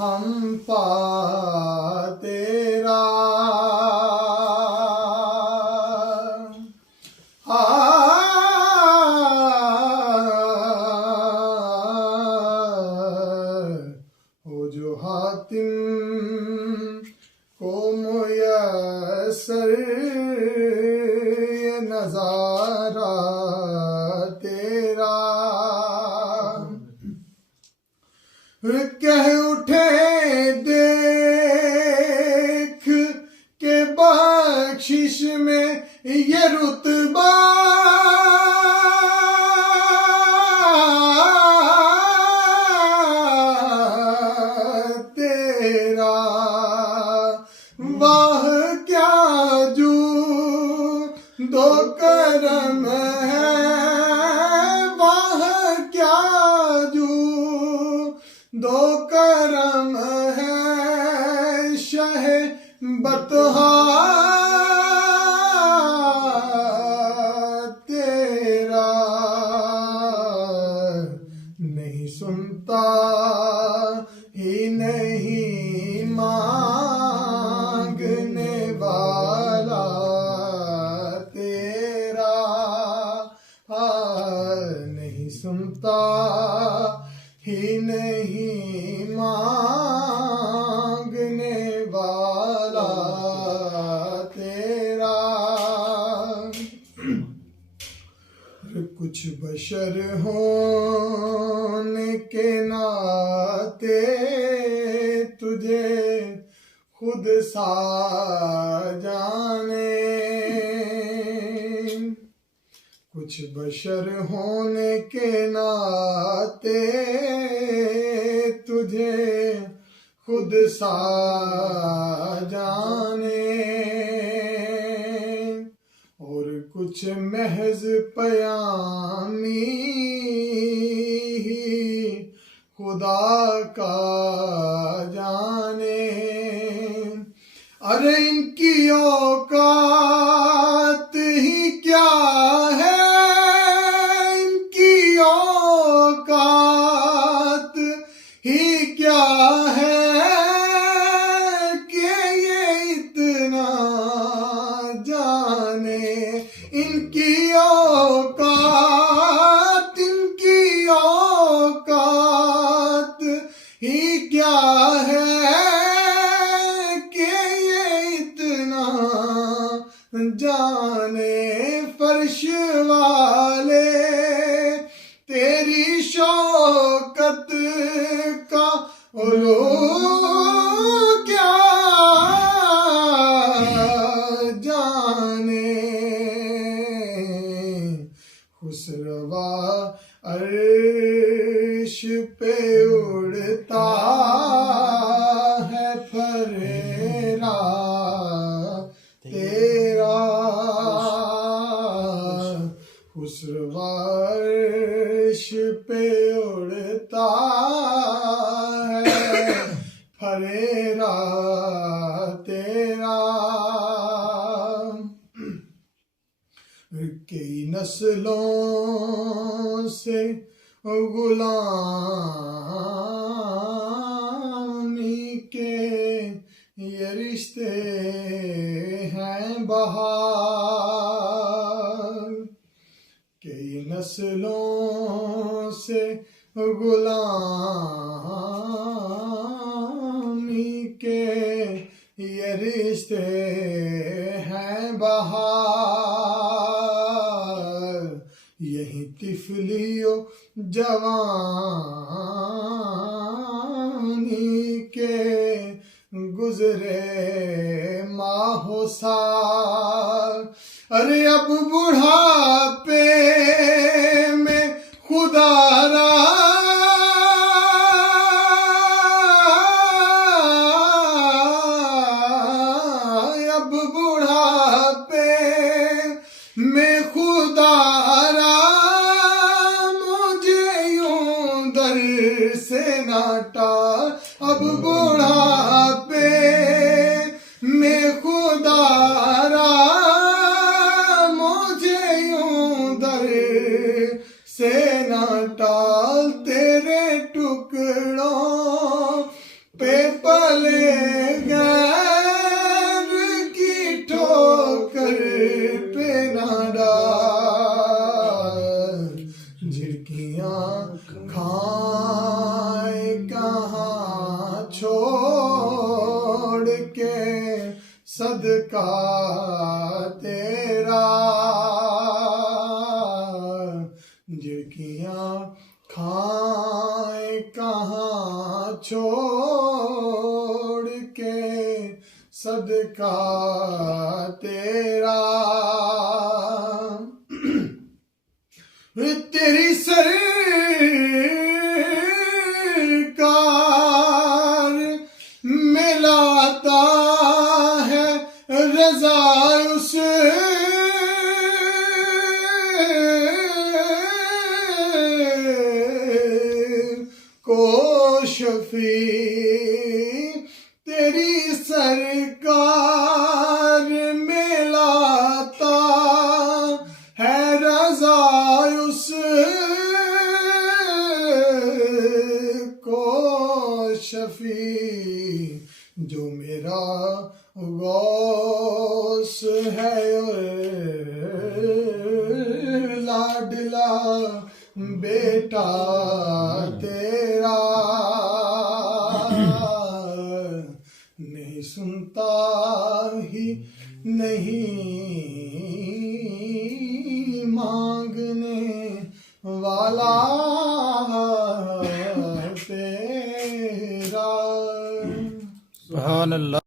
हम पा तेरा हो जो हातिम को मुयस्सर ये नजारा तेरा कह उठे देख के बख्शिश में ये रुतबा तेरा वाह क्या जू दो करम है वाह क्या जू दो करम है शह बतहा तेरा नहीं सुनता ही नहीं मांगने वाला तेरा नहीं सुनता ही नहीं मांगने वाला तेरा कुछ बशर होने के नाते तुझे खुद सा जाने कुछ बशर होने के नाते तुझे खुद सा जाने और कुछ महज पयामी ही खुदा का जाने अरे इनकी औकात ही क्या है औकात ही क्या है कि ये इतना जाने इनकी औकात ही क्या है कि ये इतना जाने फर्श वाले तेरी शौकत का लो क्या जाने खुसरवा अर्श पे उड़ता है फरेरा तेरा खुसरवा अर्श पे उड़ता है फरेरा तेरा कई नस्लों से गुलामी के ये रिश्ते हैं बहार कई नस्लों से गुलामी के ये रिश्ते हैं बहार यही तिफलियो जवानी के गुजरे माहो साल अरे अब बुढ़ापे में खुदारा अब बुढ़ापे में खुदारा मुझे यूं दर से नाटा अब बुढ़ापे में खुदारा मुझे यूं दर से ना टाल तेरे टुकड़ों पे सदका तेरा जिकियां खाए कहाँ छोड़ के सदका तेरा तेरी सरकार मिलाता है रजा उस को शफी तेरी सरकार मिलाता है रजा उस को शफी जो मेरा गौस है लाडला बेटा तेरा नहीं सुनता ही नहीं मांगने वाला तेरा। सुभान अल्लाह।